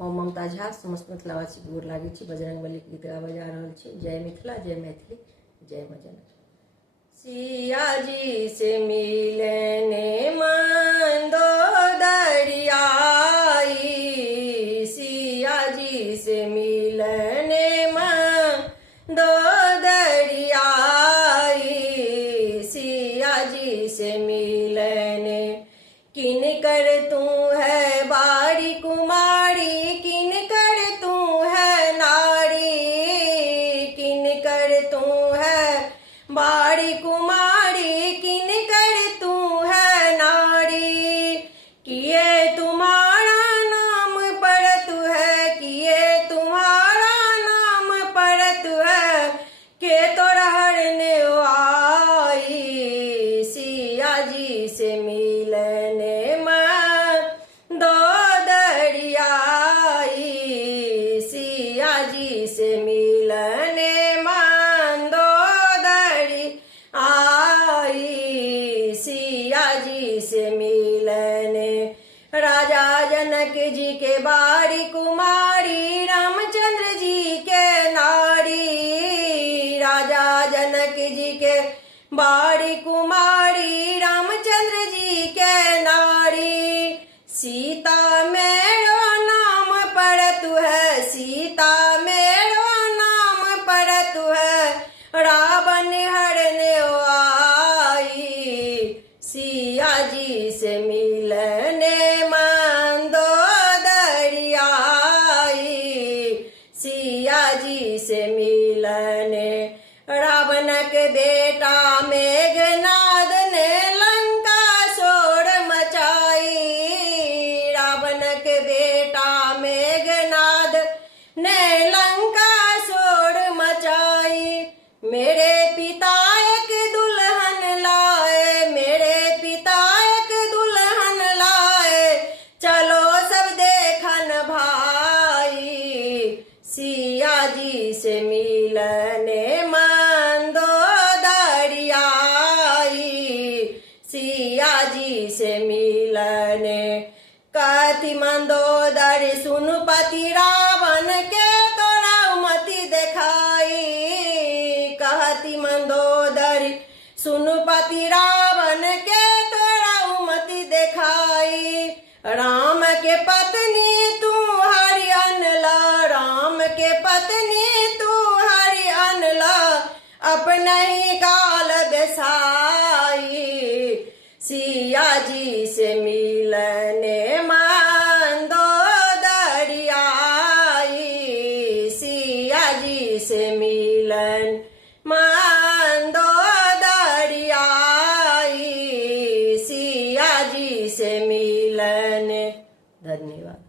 हम ममता झा समस्त मिथिलावासी गोर लागे छी। बजरंगबली के गीत गाबे जा रहल छी। जय मिथिला, जय मैथिली, जय मां जानकी। सिया जी से मिलने मंदोदरियाई, सिया जी से मिलने मंदोदरियाई, सिया जी से मिलने किन कर तू है बारी कुमारी, किन कर तू है नारी, किन कर तू है बारी कुमारी, किन कर तू है नारी। किए तुम्हारा नाम पड़त है, किए तुम्हारा नाम पड़त है, के तोरा हरने आई, सिया जी से मिलने मंदोदरियाई, सिया जी से मिलने आई, सिया जी से मिलने। राजा जनक जी के बारी कुमारी, रामचंद्र जी के नारी, राजा जनक जी के बारी कुमारी, रामचंद्र जी के नारी। सीता मेरो नाम पड़त है, सीता मेरो नाम पड़त है, रावण हरने आई, सिया जी से मिलने मंदोदरियाई, सिया जी से मिलने। रावण के बेटा मेघनाद ने लंका शोर मचाई, रावण के बेटा मेघनाद ने लंका शोर मचाई। मेरे पिता एक दुल्हन लाए, मेरे पिता एक दुल्हन लाए, चलो सब देखन भाई, सिया जी से मिलने मंदोदरियाई, सिया जी से मिलने। कथि मंदोदरी सुनु पति रावण के तोरा मति देखाई, कहती मंदोदरी सुनु पति रावण के तोरा मति देखाई। राम के पत्नी तू हरि अनला, राम के पत्नी तू हरि अनला, अपने ही काल बेसाई, सिया जी से मिलने मंदोदरियाई, सिया जी से मिलन मंदोदरियाई, सिया जी से मिलन। धन्यवाद।